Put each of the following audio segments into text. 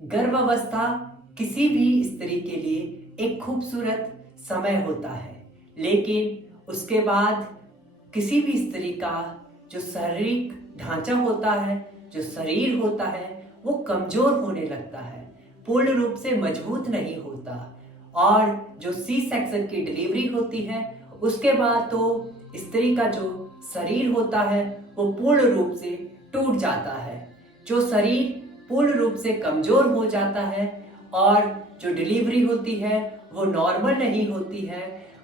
गर्भावस्था किसी भी स्त्री के लिए एक खूबसूरत समय होता है, लेकिन उसके बाद किसी भी स्त्री का जो शारीरिक ढांचा होता है, जो शरीर होता है, वो कमजोर होने लगता है, पूर्ण रूप से मजबूत नहीं होता। और जो सी सेक्शन की डिलीवरी होती है, उसके बाद तो स्त्री का जो शरीर होता है वो पूर्ण रूप से टूट जाता है। जो शरीर पूर्ण रूप से कमजोर हो जाता है और जो डिलीवरी होती है वो नॉर्मल नहीं होती है।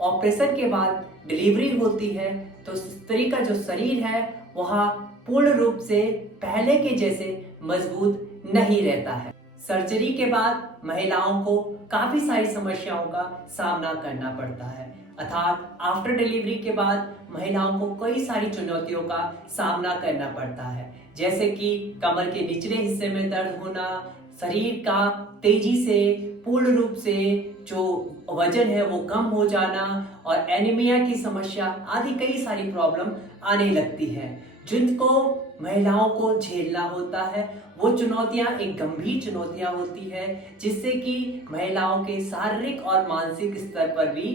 ऑपरेशन के बाद डिलीवरी होती है तो स्त्री का जो शरीर है वह पूर्ण रूप से पहले के जैसे मजबूत नहीं रहता है। सर्जरी के बाद महिलाओं को काफी सारी समस्याओं का सामना करना पड़ता है, अर्थात आफ्टर डिलीवरी के बाद महिलाओं को कई सारी चुनौतियों का सामना करना पड़ता है, जैसे कि कमर के निचले हिस्से में दर्द होना, शरीर का तेजी से पूर्ण रूप से जो वजन है वो कम हो जाना और एनीमिया की समस्या आदि कई सारी प्रॉब्लम आने लगती है, जिनको महिलाओं को झेलना होता है। वो चुनौतियां एक गंभीर चुनौतियां होती है, जिससे कि महिलाओं के शारीरिक और मानसिक स्तर पर भी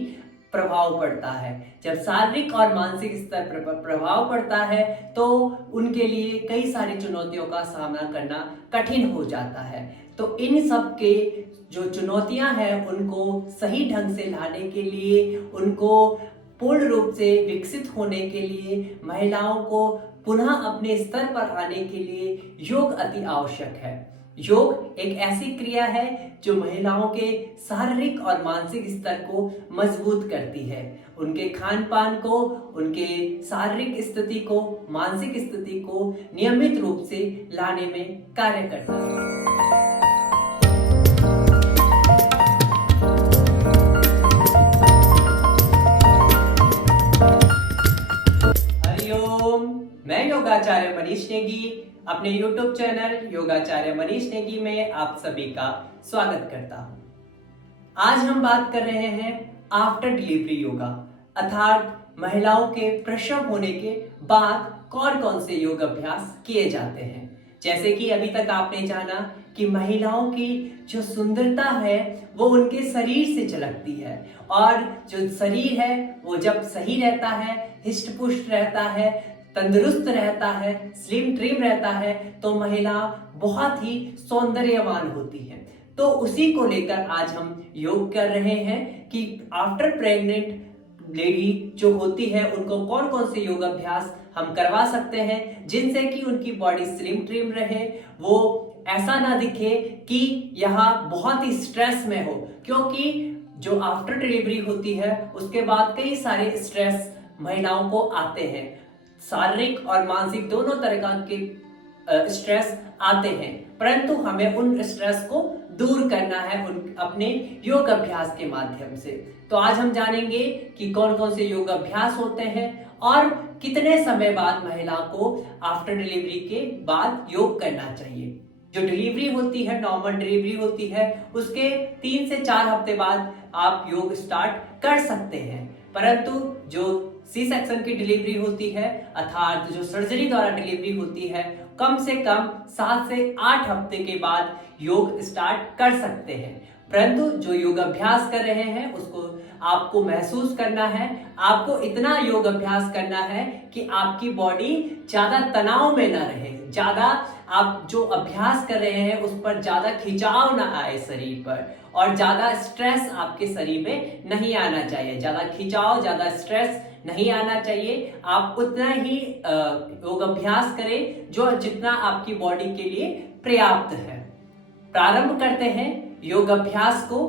प्रभाव पड़ता है। जब शारीरिक और मानसिक स्तर पर प्रभाव पड़ता है तो उनके लिए कई सारी चुनौतियों का सामना करना कठिन हो जाता है। तो इन सब के जो चुनौतियां हैं उनको सही ढंग से लाने के लिए, उनको पूर्ण रूप से विकसित होने के लिए, महिलाओं को पुनः अपने स्तर पर आने के लिए योग अति आवश्यक है। योग एक ऐसी क्रिया है जो महिलाओं के शारीरिक और मानसिक स्तर को मजबूत करती है, उनके खान पान को, उनके शारीरिक स्थिति को, मानसिक स्थिति को नियमित रूप से लाने में कार्य करता है। हरिओम, मैं योगाचार्य मनीष नेगी अपने YouTube चैनल योगाचार्य मनीष नेगी में आप सभी का स्वागत करता हूं। आज हम बात कर रहे हैं आफ्टर डिलीवरी योगा, अर्थात महिलाओं के प्रसव होने के बाद कौन कौन से योग अभ्यास किए जाते हैं। जैसे कि अभी तक आपने जाना कि महिलाओं की जो सुंदरता है वो उनके शरीर से झलकती है, और जो शरीर है वो जब सही रहता है, हिष्ट पुष्ट रहता है, तंदुरुस्त रहता है, स्लिम ट्रिम रहता है, तो महिला बहुत ही सौंदर्यवान होती है। तो उसी को लेकर आज हम योग कर रहे हैं कि आफ्टर प्रेग्नेंट लेडी जो होती है उनको कौन कौन से योग अभ्यास हम करवा सकते हैं, जिनसे कि उनकी बॉडी स्लिम ट्रिम रहे, वो ऐसा ना दिखे कि यहाँ बहुत ही स्ट्रेस में हो, क्योंकि जो आफ्टर डिलीवरी होती है उसके बाद कई सारे स्ट्रेस महिलाओं को आते हैं, शारीरिक और मानसिक दोनों तरह के स्ट्रेस आते हैं, परंतु हमें उन स्ट्रेस को दूर करना है अपने योग अभ्यास के माध्यम से। तो आज हम जानेंगे कि कौन कौन से योग अभ्यास होते हैं और कितने समय बाद महिला को आफ्टर डिलीवरी के बाद योग करना चाहिए। जो डिलीवरी होती है, नॉर्मल डिलीवरी होती है, उसके 3 से 4 हफ्ते बाद आप योग स्टार्ट कर सकते हैं, परंतु जो सी सेक्शन की डिलीवरी होती है, अर्थात जो सर्जरी द्वारा डिलीवरी होती है, कम से कम 7 से 8 हफ्ते के बाद योग स्टार्ट कर सकते हैं। परंतु जो योग अभ्यास कर रहे हैं उसको आपको महसूस करना है, आपको इतना योग अभ्यास करना है कि आपकी बॉडी ज्यादा तनाव में ना रहे, ज्यादा आप जो अभ्यास कर रहे हैं उस पर ज्यादा खिंचाव ना आए शरीर पर, और ज्यादा स्ट्रेस आपके शरीर में नहीं आना चाहिए। ज्यादा खिंचाव, ज्यादा स्ट्रेस नहीं आना चाहिए। आप उतना ही योग अभ्यास करें जो जितना आपकी बॉडी के लिए पर्याप्त है। प्रारंभ करते हैं योग अभ्यास को।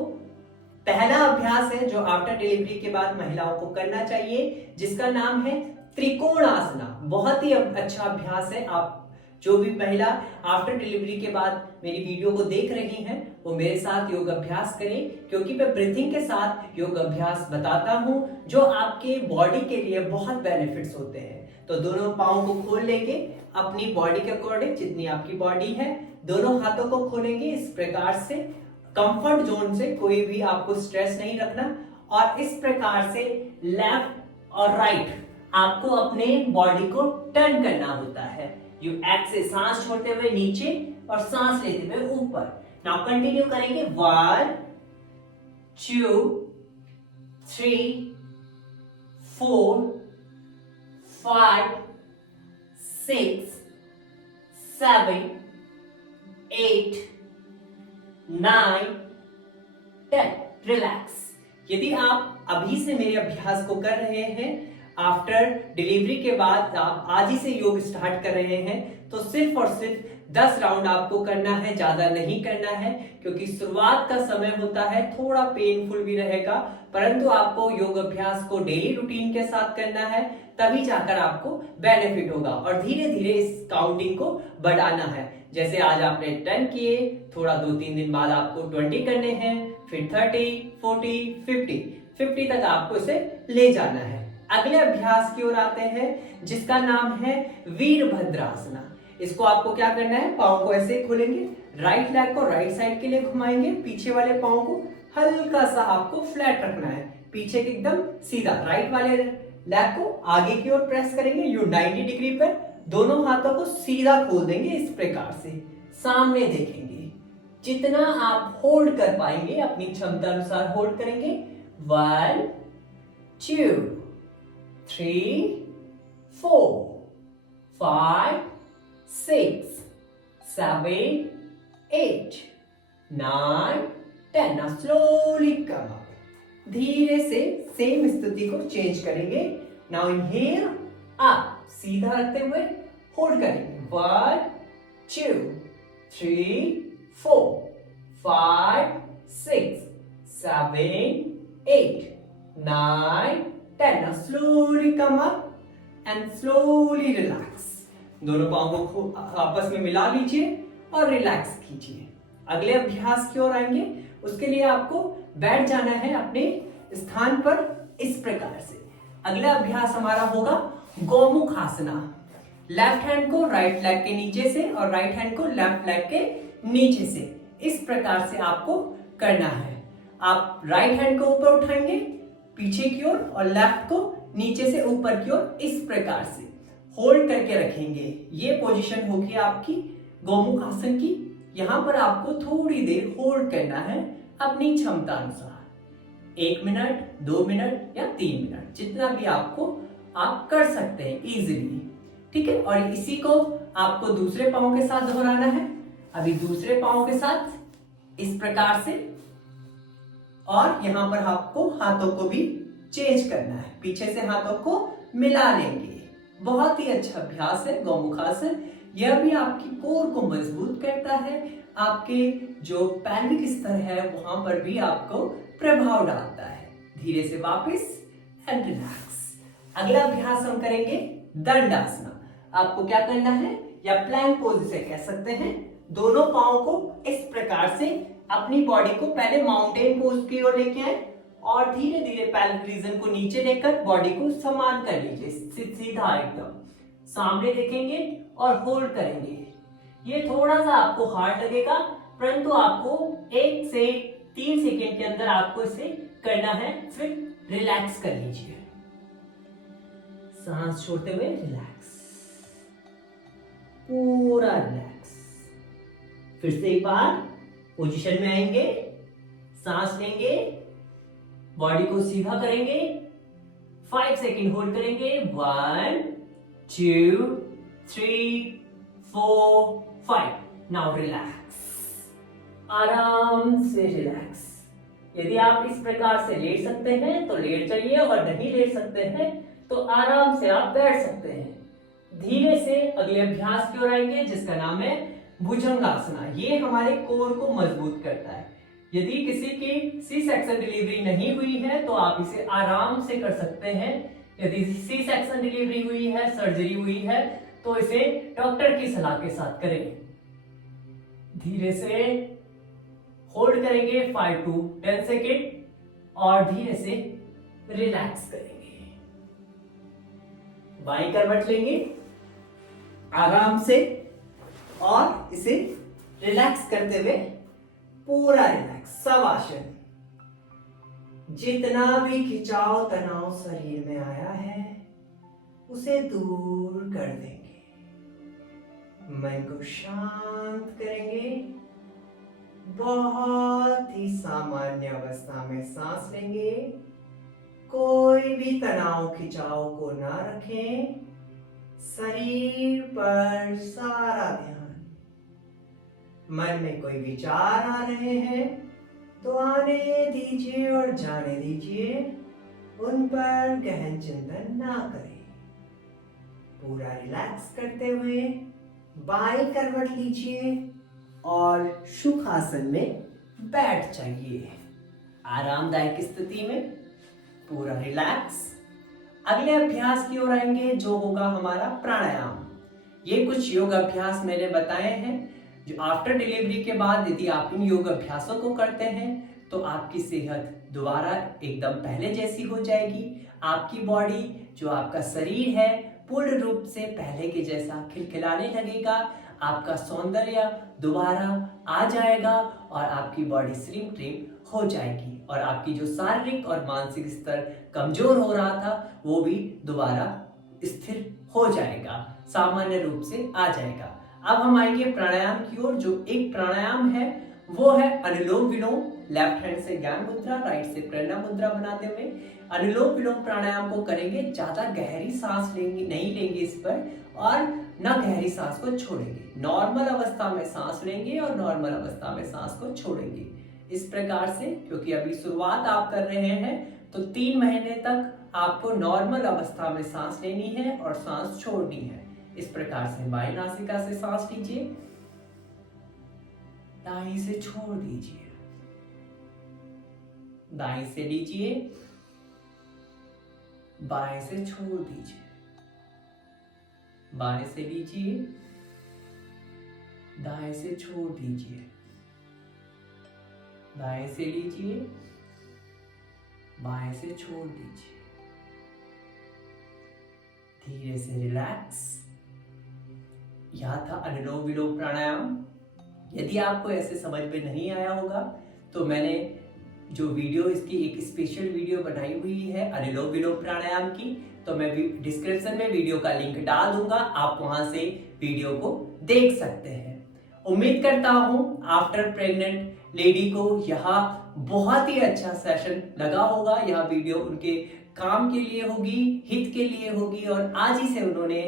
पहला अभ्यास है जो आफ्टर डिलीवरी के बाद महिलाओं को करना चाहिए, जिसका नाम है त्रिकोणासना। बहुत ही अच्छा अभ्यास है। आप जो भी महिला आफ्टर डिलीवरी के बाद मेरी वीडियो को देख रही हैं वो मेरे साथ योग अभ्यास करें, क्योंकि मैं ब्रीथिंग के साथ योग अभ्यास बताता हूं जो आपके बॉडी के लिए बहुत बेनिफिट्स होते हैं। तो दोनों पाँव को खोल लेंगे अपनी बॉडी के अकॉर्डिंग, जितनी आपकी बॉडी है, दोनों हाथों को खोलेंगे इस प्रकार से, कंफर्ट जोन से, कोई भी आपको स्ट्रेस नहीं रखना, और इस प्रकार से लेफ्ट और राइट आपको अपने बॉडी को टर्न करना होता है। यू एक्स से सांस छोड़ते हुए नीचे और सांस लेते हुए ऊपर। नाउ कंटिन्यू करेंगे 1 2 3 4 5 6 7 8 9 10। रिलैक्स। यदि आप अभी से मेरे अभ्यास को कर रहे हैं, आफ्टर डिलीवरी के बाद आप आज ही से योग स्टार्ट कर रहे हैं, तो सिर्फ और सिर्फ 10 राउंड आपको करना है, ज्यादा नहीं करना है, क्योंकि शुरुआत का समय होता है, थोड़ा पेनफुल भी रहेगा, परंतु आपको योग अभ्यास को डेली रूटीन के साथ करना है, तभी जाकर आपको बेनिफिट होगा और धीरे धीरे इस काउंटिंग को बढ़ाना है। जैसे आज आपने 10 किए, थोड़ा 2-3 दिन बाद आपको 20 करने हैं, फिर 30, 40, 50 तक आपको इसे ले जाना है। अगले अभ्यास की ओर आते हैं, जिसका नाम है वीरभद्रासना। इसको आपको क्या करना है, पाँव को ऐसे खोलेंगे, राइट लेग को राइट साइड के लिए घुमाएंगे, पीछे वाले पाँव को हल्का सा आपको फ्लैट रखना है, पीछे के एकदम सीधा। राइट वाले लेग को आगे की ओर प्रेस करेंगे, यू 90 डिग्री पर, दोनों हाथों को सीधा खोल देंगे, इस प्रकार से सामने देखेंगे। जितना आप होल्ड कर पाएंगे अपनी क्षमता अनुसार होल्ड करेंगे। 1 2 3 4 5 6 7 8 9 10। Now slowly come up. धीरे से सेम स्थिति को चेंज करेंगे। नाउ इनहेल अप, सीधा रखते हुए होल्ड करेंगे। 1 2 3 4 5 6 7 8 9 10। Now slowly come up and slowly relax. दोनों पाँव को आपस में मिला लीजिए और रिलैक्स कीजिए। अगले अभ्यास की ओर आएंगे, उसके लिए आपको बैठ जाना है अपने स्थान पर, इस प्रकार से। अगला अभ्यास हमारा होगा गौमुख आसना। लेफ्ट हैंड को राइट लेग के नीचे से और राइट हैंड को लेफ्ट लेग के नीचे से, इस प्रकार से आपको करना है। आप राइट हैंड को ऊपर उठाएंगे पीछे की ओर और लेफ्ट को नीचे से ऊपर की ओर, इस प्रकार से होल्ड करके रखेंगे। ये पोजीशन होगी आपकी गौमुख आसन की। यहां पर आपको थोड़ी देर होल्ड करना है अपनी क्षमता अनुसार, 1 मिनट 2 मिनट या 3 मिनट, जितना भी आपको आप कर सकते हैं इजीली, ठीक है। और इसी को आपको दूसरे पांव के साथ दोहराना है। अभी दूसरे पांव के साथ इस प्रकार से, और यहां पर आपको हाथों को भी चेंज करना है, पीछे से हाथों को मिला लेंगे। बहुत ही अच्छा अभ्यास है गौमुखासन। यह भी आपकी कोर को मजबूत करता है, आपके जो पैल्विक स्तर है वहां पर भी आपको प्रभाव डालता है। धीरे से वापस एंड रिलैक्स। अगला अभ्यास हम करेंगे दंडासना। आपको क्या करना है, या प्लैंक पोज से कह सकते हैं, दोनों पांव को इस प्रकार से अपनी बॉडी को पहले माउंटेन पोज की ओर लेके आए और धीरे धीरे पैल्विक रीजन को नीचे लेकर बॉडी को समान कर लीजिए, सीधा एकदम सामने देखेंगे और होल्ड करेंगे। ये थोड़ा सा आपको हार्ड लगेगा, परंतु आपको 1 से 3 सेकेंड के अंदर आपको इसे करना है। फिर रिलैक्स कर लीजिए, सांस छोड़ते हुए रिलैक्स, पूरा रिलैक्स। फिर से एक बार पोजीशन में आएंगे, सांस लेंगे, बॉडी को सीधा करेंगे, 5 सेकेंड होल्ड करेंगे। 1 2 3 4 5। नाउ रिलैक्स, आराम से रिलैक्स। यदि आप इस प्रकार से लेट सकते हैं तो लेट जाइए, और नहीं लेट सकते हैं तो आराम से आप बैठ सकते हैं। धीरे से अगले अभ्यास की ओर आएंगे, जिसका नाम है भुजंगासना। ये हमारे कोर को मजबूत करता है। यदि किसी की सी सेक्शन डिलीवरी नहीं हुई है तो आप इसे आराम से कर सकते हैं। यदि सी सेक्शन डिलीवरी हुई है, सर्जरी हुई है, तो इसे डॉक्टर की सलाह के साथ करें। धीरे से होल्ड करेंगे 5 to 10 सेकेंड और धीरे से रिलैक्स करेंगे। बाई करवट लेंगे आराम से और इसे रिलैक्स करते हुए पूरा रिलैक्स, शवासन। जितना भी खिंचाव तनाव शरीर में आया है उसे दूर कर देंगे। मन को शांत करेंगे। बहुत ही सामान्य अवस्था में सांस लेंगे। कोई भी तनाव खिंचाव को ना रखें। शरीर पर सारा ध्यान। मन में कोई विचार आ रहे हैं तो आने दीजिए और जाने दीजिए। उन पर गहन चिंतन ना करें। पूरा रिलैक्स करते हुए बाएं करवट लीजिए और सुखासन में बैठ जाइए। आरामदायक स्थिति में पूरा रिलैक्स। अगले अभ्यास की ओर आएंगे जो होगा हमारा प्राणायाम। ये कुछ योग अभ्यास मैंने बताए हैं जो आफ्टर डिलीवरी के बाद यदि आप इन योग अभ्यासों को करते हैं तो आपकी सेहत दोबारा एकदम पहले जैसी हो जाएगी। आपकी बॉडी, जो आपका शरीर है, पूर्ण रूप से पहले के जैसा खिलखिलाने लगेगा। आपका सौंदर्य दोबारा आ जाएगा और आपकी बॉडी स्लिम ट्रिम हो जाएगी और आपकी जो शारीरिक और मानसिक स्तर कमजोर हो रहा था वो भी दोबारा स्थिर हो जाएगा, सामान्य रूप से आ जाएगा। अब हम आएंगे प्राणायाम की ओर। जो एक प्राणायाम है वो है अनुलोम विलोम। लेफ्ट हैंड से ज्ञान मुद्रा, राइट से प्रेरणा मुद्रा बनाते हुए अनुलोम विलोम प्राणायाम को करेंगे। ज्यादा गहरी सांस लेंगे नहीं लेंगे इस पर और ना गहरी सांस को छोड़ेंगे। नॉर्मल अवस्था में सांस लेंगे और नॉर्मल अवस्था में सांस को छोड़ेंगे। इस प्रकार से, क्योंकि अभी शुरुआत आप कर रहे हैं तो 3 महीने तक आपको नॉर्मल अवस्था में सांस लेनी है और सांस छोड़नी है। इस प्रकार से बाएं नासिका से सांस लीजिए, दाएं से छोड़ दीजिए, दाएं से लीजिए, बाएं से छोड़ दीजिए, बाएं से लीजिए, दाएं से छोड़ दीजिए, दाएं से लीजिए, बाएं से छोड़ दीजिए। धीरे से रिलैक्स। यह था अनुलोम विलोम प्राणायाम। यदि आपको ऐसे समझ में नहीं आया होगा तो मैंने जो वीडियो, इसकी एक स्पेशल वीडियो बनाई हुई है अनुलोम विलोम प्राणायाम की, तो मैं डिस्क्रिप्शन में वीडियो का लिंक डाल दूंगा। आप वहां से वीडियो को देख सकते हैं। उम्मीद करता हूं आफ्टर प्रेग्नेंट लेडी को यह बहुत ही अच्छा सेशन लगा होगा। यह वीडियो उनके काम के लिए होगी, हित के लिए होगी और आज ही से उन्होंने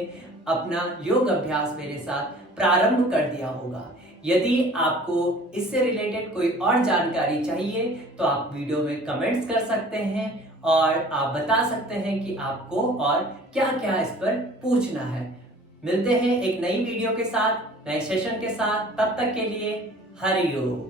अपना योग अभ्यास मेरे साथ प्रारंभ कर दिया होगा। यदि आपको इससे रिलेटेड कोई और जानकारी चाहिए तो आप वीडियो में कमेंट्स कर सकते हैं और आप बता सकते हैं कि आपको और क्या क्या इस पर पूछना है। मिलते हैं एक नई वीडियो के साथ, नए सेशन के साथ। तब तक के लिए हरि ओम।